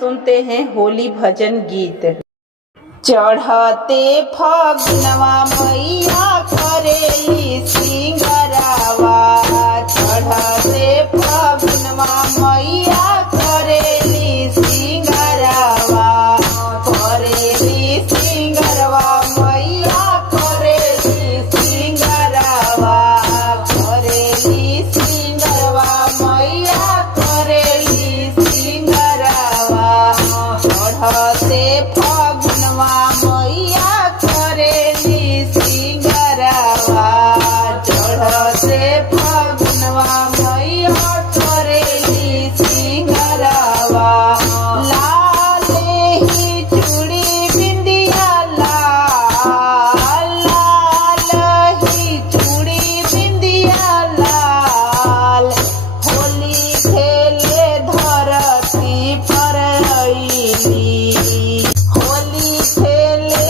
सुनते हैं होली भजन गीत। चढ़ते फगुनवा मैया करेली सिंगरावा, चढ़ते फगुनवा मैया करेली सिंगरावा, करेली सिंगरवा मैया करेली सिंगरावा, करेली सिंगरवा मैया करेली सिंगरावा, चढ़ते फगुनवा मैया करेली सिंगरावा, चढ़ते फगुनवा मैया करेली सिंगरावा, लाले ही चूड़ी बिंदिया लाल, लाल ही चूड़ी बिंदिया लाल, होली खेले धरती पर अइली, होली खेले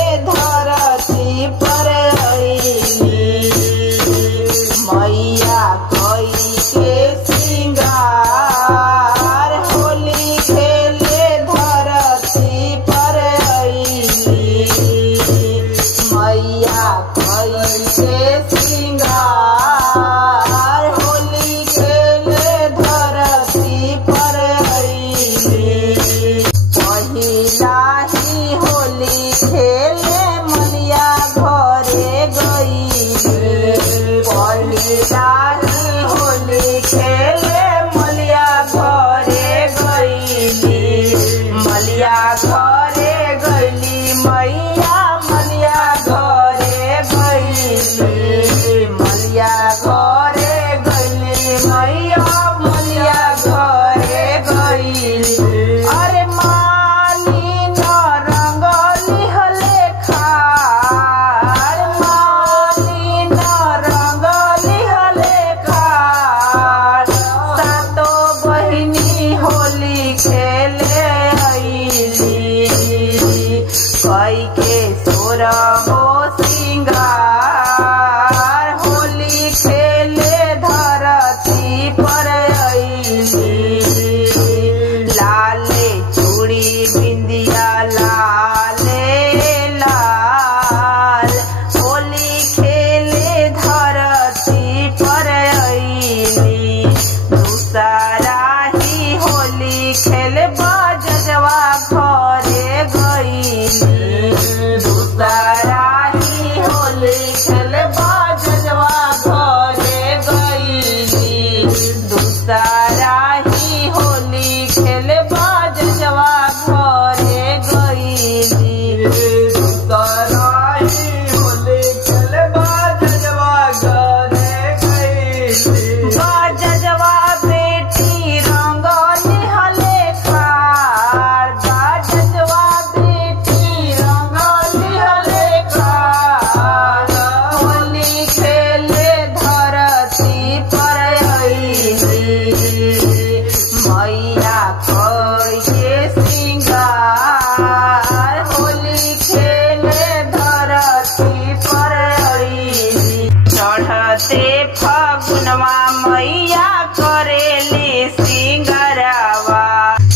होली खेले धरती पर अइली। चढ़ते फगुनवा मैया करेली सिंगरवा,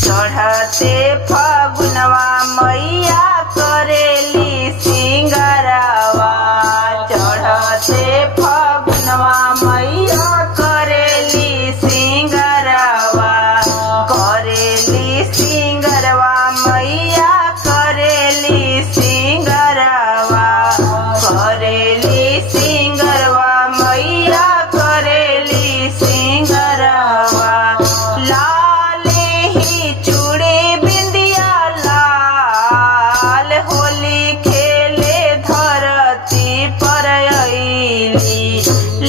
चढ़ते फगुनवा मैया करेली सिंगरवा, चढ़ते फगुनवा मैया करेली सिंगरवा, करेली सिंगरवा मैया करेली सिंगरवा, करेली सिंगरवा मैया करेली सिंगरवा। लाले ही चूड़ी बिंदिया लाल, होली खेले धरती पर अइली।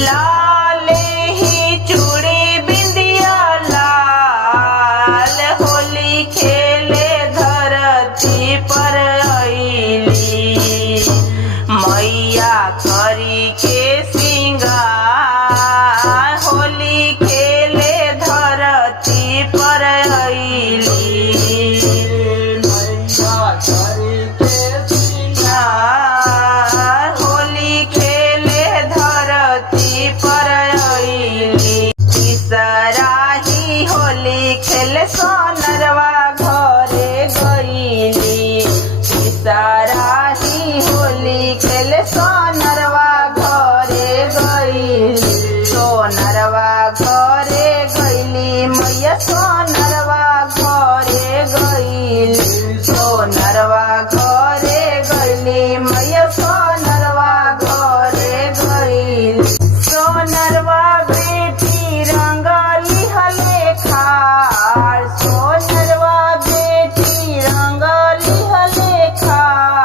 लाले ही चूड़ी बिंदिया लाल, होली खेले धरती पर अइली। मैया करी के सिंगार, होली खेले धरती पर अइली। मैया करी के सिंगार, होली खेले धरती पर अइली। तीसराही होली खेले सोनरवा घरे गइली। तीसराही होली खेले सोनरवा घरे गइली। सोनरवा घरे गइली मैया सोनरवा घरे गइली। सोनरवा घरे गइली मैया सोनरवा घरे गइली। सोनरवा बेटी रंगली हले खार, सोनरवा बेटी रंगली हले खार।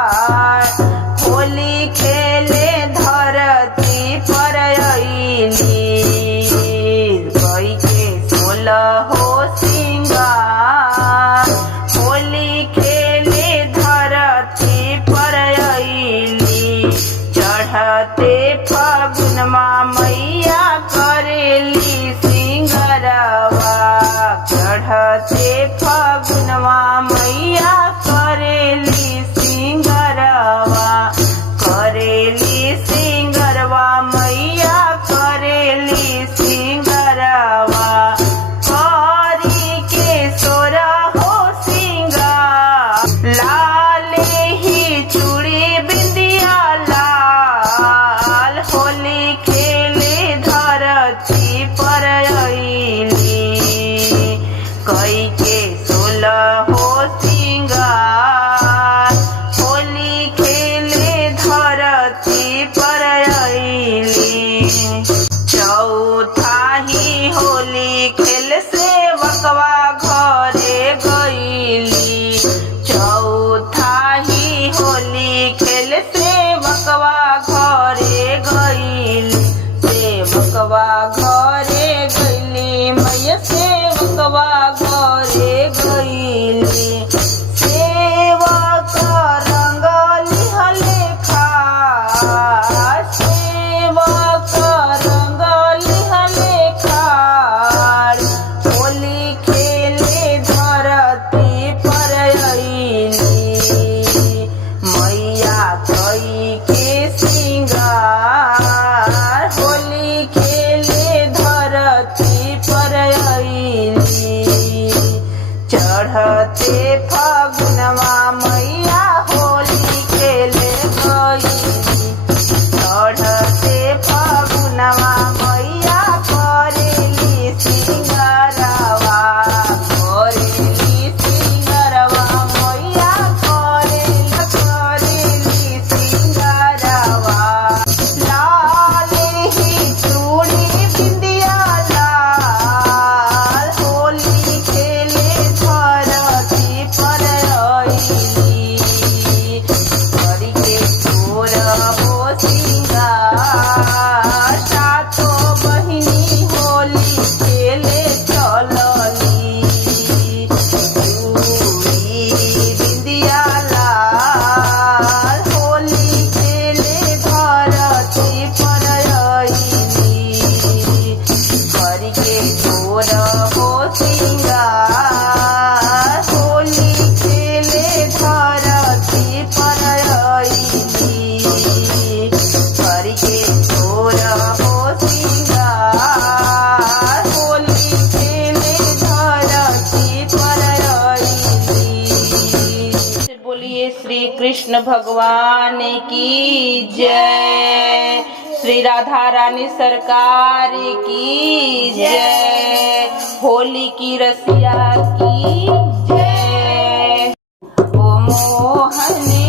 बोलिए श्री कृष्ण भगवान की जय। श्री राधा रानी सरकार की जय। होली की रसिया की जय। ओ मोहने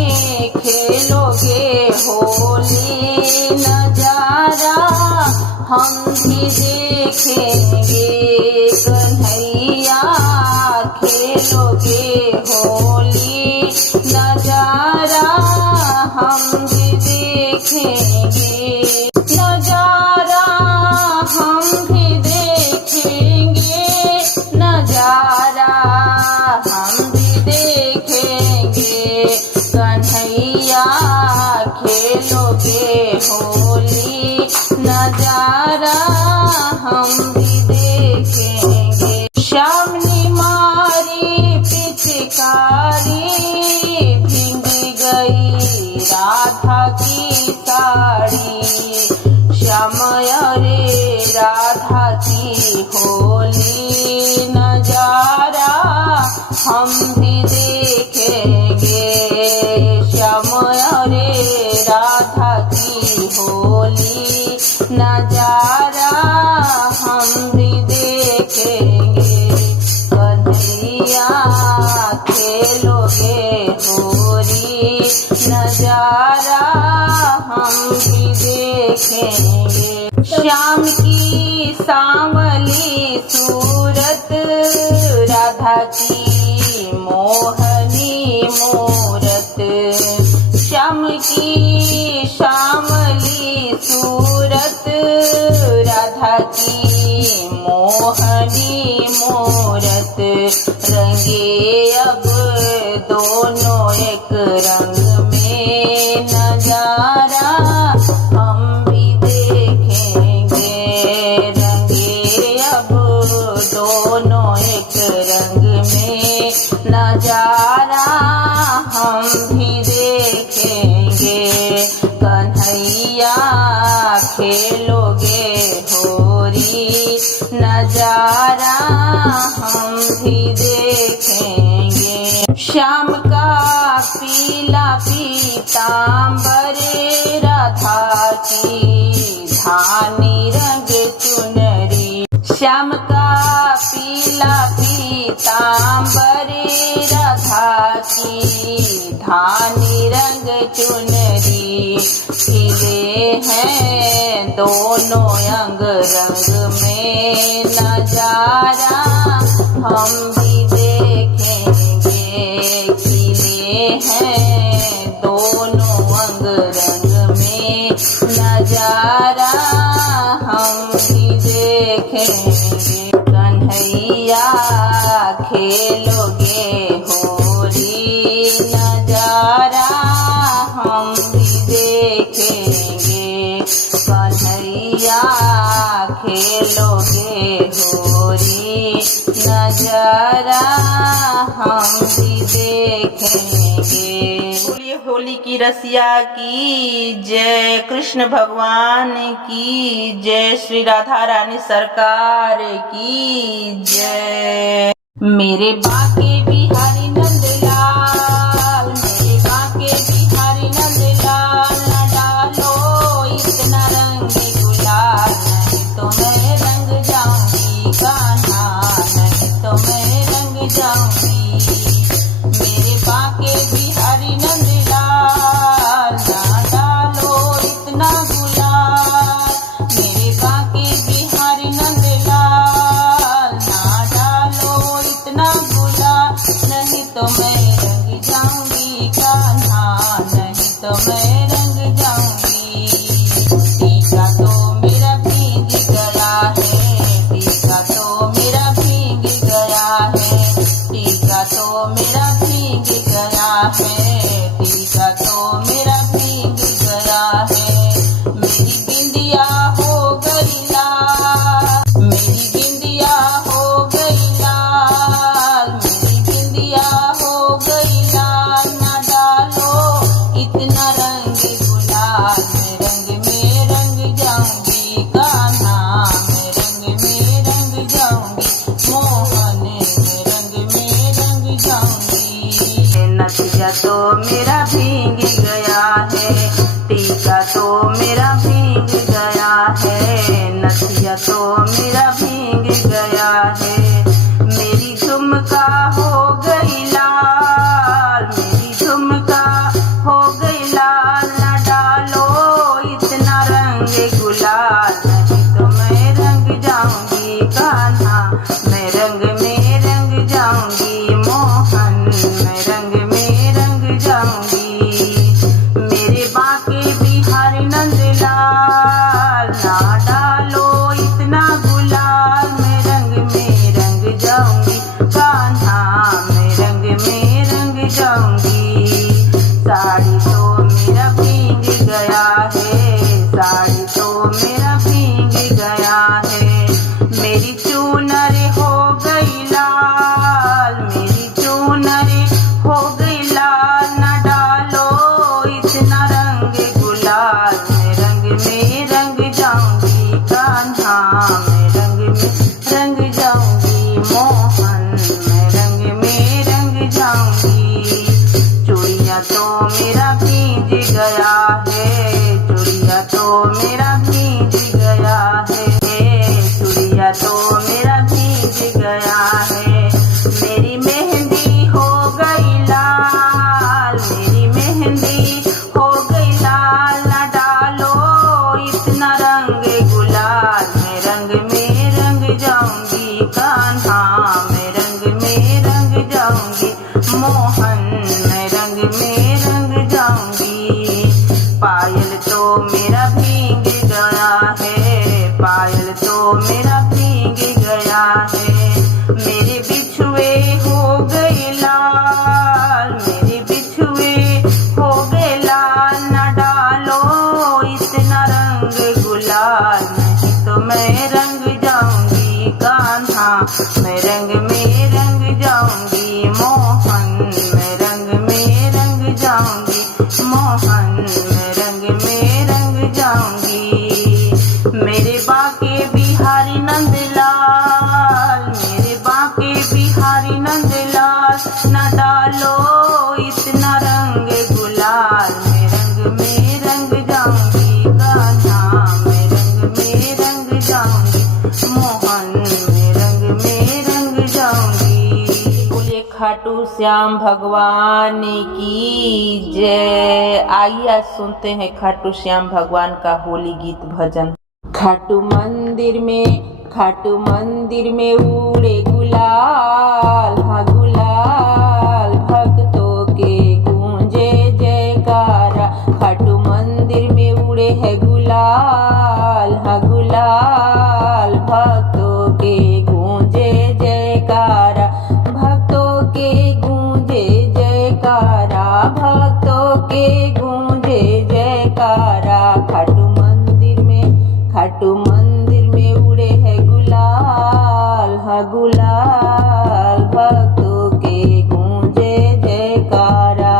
खेलोगे होली नजारा हम भी देखेंगे कन्हैया खेलोगे होली नजारा हम भी देखेंगे नजारा हम भी देखेंगे नजारा हम भी देखेंगे कन्हैया खेलोगे होली नजारा हम भी देखेंगे। श्याम ने मारी पिचकारी भीग गई राधा की साड़ी। श्याम अरे राधा की होली नजारा हम भी देखेंगे। श्याम अरे राधा की होली नजारा हम भी देखेंगे कन्हैया खेलोगे होली नजारा हम भी देखेंगे। श्याम की सांवली सूरत राधा की मोहनी मूरत। श्याम की श्यामली सूरत राधा की मोहनी मूरत। रंगे अब दोनों एक रंग में नजारा हम भी देखेंगे। रंगे अब दोनों एक रंग में नजारा हम भी देखेंगे कन्हैया खेलोगे होली नजारा हम भी देखेंगे। श्याम का पीला पीतांबर राधा की धानी रंग चुनरी। श्याम का पीला पीतांबर राधा की धानी रंग चुनरी। खिले हैं दोनों अंग रंग में नजारा हम भी देखेंगे। खिले हैं दोनों अंग रंग में नजारा हम भी देखेंगे कन्हैया खेलोगे होली नजारा हम भी देखेंगे कन्हैया खेलोगे होली नजारा हम भी देखेंगे। बोलिए होली की रसिया की जय। कृष्ण भगवान की जय। श्री राधा रानी सरकार की जय। मेरे बाके बिहारी नंदलाल मेरे बाके बिहारी नंदलाल न डालो इतना रंग गुलाल। नहीं तो मैं रंग जाऊंगी कान्हा नहीं तो मैं रंग जाऊंगी। मेरे बाके बिहारी नंदलाल न डालो इतना गुलाल। मेरे बाके बिहारी नंदलाल न डालो इतना गुलाल। नहीं तो मैं रंग जाऊंगी कान्हा नहीं तो मैं रंग जाऊंगी। टीका तो मेरा भीग गया है टीका तो मेरा भीग गया है। टीका तो मेरा भीग गया है टीका तो मेरा भीग गया है। मेरी बिंदिया हो गई लाल मेरी बिंदिया हो गई लाल। मेरी बिंदिया हो गई लाल। न डालो इतना रंग गुलाल। मैं रंग में रंग जाऊंगी कान्हा मैं रंग में रंग जाऊंगी। मोहन मैं रंग में रंग जाऊंगी। नथिया तो मेरा भीग गया है, टीका तो मेरा भीग गया है, नथिया तो मेरा भीग गया है। मेरी झुमका हो गई लाल, मेरी झुमका हो गई लाल, न डालो इतना रंग गुलाल, नहीं तो मैं रंग जाऊंगी कान्हा, मैं रंग में रंग जाऊंगी मोहन, मैं रंग में रंग जाऊंगी। मेरे बाके बिहारी नंदलाल, ना डालो इतना गुलाल, मैं रंग में रंग जाऊंगी कान्हा, मैं रंग में रंग जाऊंगी। साड़ी तो मेरा भीग गया है, साड़ी तो मेरा भीग गया है। मेरी चूनर हो गई लाल, मेरी चूनर हो गई लाल, न डालो इतना रंग गुलाल, मैं रंग में रंग जाऊंगी कान्हा, मैं रंग में रंग जाऊंगी मोहन, मैं रंग में रंग जाऊंगी। चूड़िया तो मेरा भीग गया है, चूड़िया तो मेरा भीग गया है, चूड़िया तो मेरा भीग गया है। मेरी मेहंदी हो गई लाल, मेरी मेहंदी हो गई लाल, न डालो इतना रंग गुलाल, मैं रंग में रंग जाऊंगी कान्हा, मैं रंग में रंग जाऊंगी मोहन, मैं रंग में रंग जाऊंगी। पायल तो मेरा भीग गया है, पायल तो मेरा भीग गया है। मेरे बिछुए हो गए लाल, मेरे बिछुए हो गए लाल, न डालो इतना रंग गुलाल, नहीं तो मैं रंग जाऊंगी कान्हा, मैं रंग में रंग जाऊंगी मोहन, मैं रंग में रंग जाऊंगी मोहन, मैं रंग में रंग जाऊंगी। मेरे बाके बिहारी नंदलाल, मेरे बाके बिहारी नंदलाल, न डालो इतना रंग गुलाल, मैं रंग में रंग जाऊंगी कान्हा, मैं रंग में रंग जाऊंगी मोहन, मैं रंग में रंग जाऊंगी। बोलिए खाटू श्याम भगवान की जय। आइए आज सुनते हैं खाटू श्याम भगवान का होली गीत भजन। खाटू मंदिर में उड़े गुलाल, हाँ गुलाल, भक्तों के गूंजे जयकारा। खाटू मंदिर में उड़े है गुलाल, हाँ गुलाल, भक्तों के गूंजे जयकारा, भक्तों के गूंजे जयकारा, भक्तों के गूंजे जयकारा। खाटू मंदिर में उड़े है गुलाल, हाँ गुलाल, भक्तों के गूंजे जयकारा।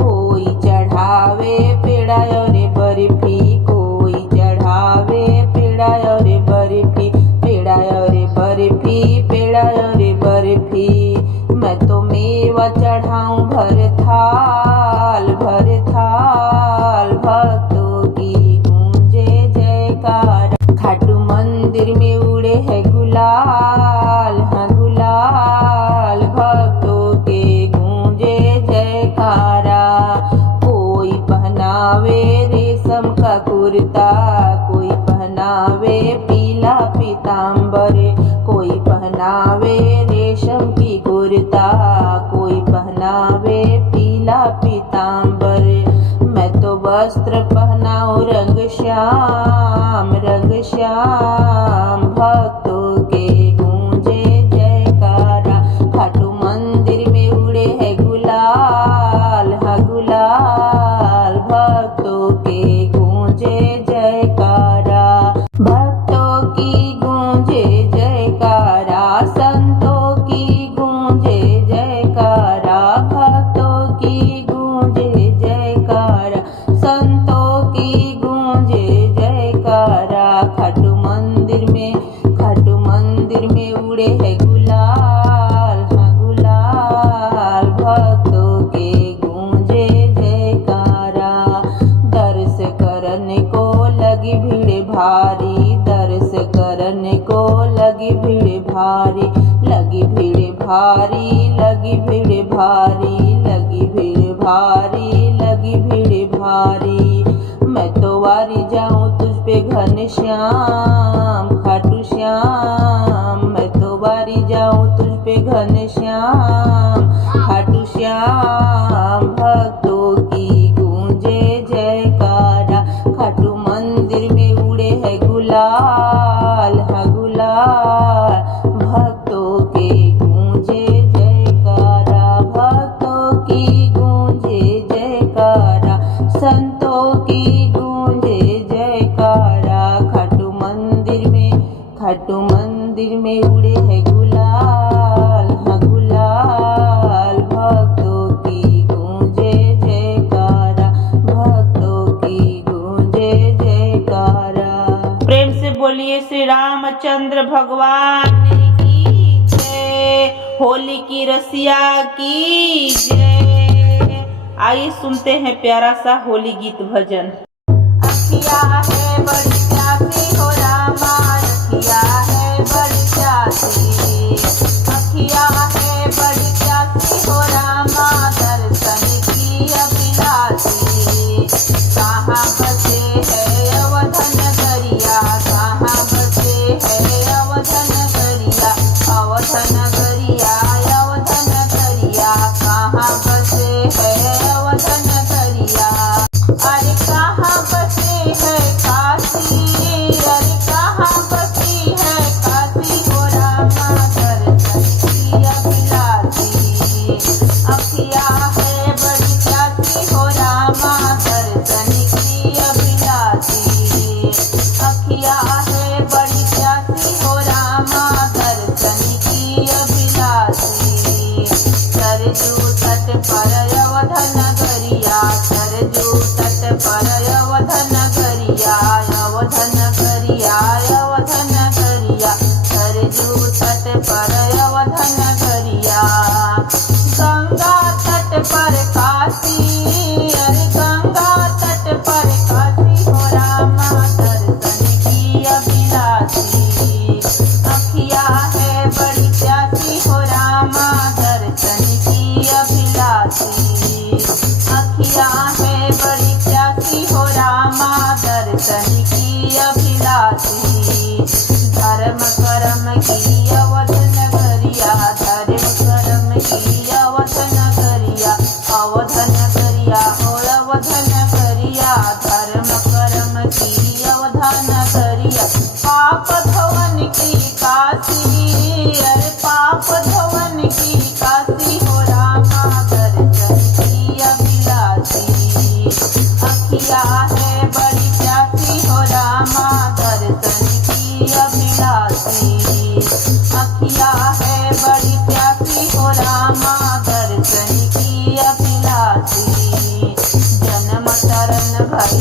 कोई चढ़ावे पेड़ा और बर्फी, कोई चढ़ावे पेड़ा और बर्फी, पेड़ा और बर्फी, पेड़ा और बर्फी। मैं तो मेवा चढ़ाऊं भर थाल, भर थाल, भक्तों की गूंजे जयकारा। खाटू मंदिर में उड़े है गुलाल, हाँ गुलाल, भक्तों के गूंजे जयकारा। कोई पहनावे रेशम का कुर्ता, कोई पहनावे पीला पीताम्बर, कोई पहनावे रेशम की कुर्ता, कोई पहनावे पीला पीताम्बर। मैं तो वस्त्र पहनाऊं रंग श्याम, रंग श्याम, भक्तों के गूंजे जयकारा। खाटू मंदिर में उड़े है गुलाल, हाँ गुलाल, भक्तों के गूंजे जयकारा, भक्तों की गूंजे जयकारा, संतों की गूंजे जयकारा, भक्तों की गूंजे जयकारा, संतों की गूंजे जयकारा। खाटू मंदिर लगी भीड़ भारी, लगी भीड़ भारी, लगी भीड़ भारी। मैं तो वारी जाऊं तुझ पे घनश्याम, खाटू श्याम। मैं तो वारी जाऊं तुझ पे घनश्याम, खाटू श्याम। भक्तों की गूंजे जयकारा, खाटू मंदिर में उड़े है गुलाल, हाँ गुलाल। भक्तों के गूंजे जयकारा, भक्तों की गूंजे जयकारा, संतों की गूंजे जयकारा। खाटू मंदिर में उड़े है गुलाल, हाँ गुलाल। भक्तों की गूंजे जयकारा, भक्तों की गूंजे जयकारा। प्रेम से बोलिए श्री रामचंद्र भगवान की जय, होली की रसिया की जय। आइए सुनते हैं प्यारा सा होली गीत भजन। अखिया है बड़ी प्यासी हो रामा, अखिया है बड़ी प्यासी, अखिया है बड़ी प्यासी हो रामा, दर्शन की अभिलाषी। कहाँ बसे है अवध नगरिया, कहाँ बसे है अवध नगरिया, अवध नगरिया, अवध नगरिया। कहाँ बसे है अवध नगरिया, अरे कहाँ बसे है काशी, अरे कहाँ बसी है काशी हो रामा, दर्शन की अभिलाषी। अखिया है बड़ी प्यासी हो रामा, दर्शन की अभिलाषी। अखिया है बड़ी प्यासी हो रामा, दर्शन की अभिलाषी। सरजू तट पर अवध नगरिया, सरजू तट पर अवध नगरिया, अवध नगरिया, अवध नगरिया। सरजू तट पर अवध नगरिया, गंगा तट पर काशी, अरे गंगा तट पर काशी हो रामा, दर्शन की अभिलाषी। अखिया है बड़ी प्यासी हो रामा, दर्शन की अभिलाषी। अखिया है बड़ी प्यासी हो रामा, दर्शन की अभिलाषी। धर्म कर्म की अवध नगरिया, धर्म कर्म की अवध नगरिया, अवध नगरिया हो अवध नगरिया। धर्म कर्म की अवध नगरिया, पाप धवन की काशी, अरे पाप धवन की काशी हो रामा, दर्शन की अभिलाषी। अखिया है बड़ी प्यासी हो रामा, दर्शन की अभिलाषी। अखिया है बड़ी प्यासी हो रामा, दर्शन की अभिलाषी। जन्म शरण भई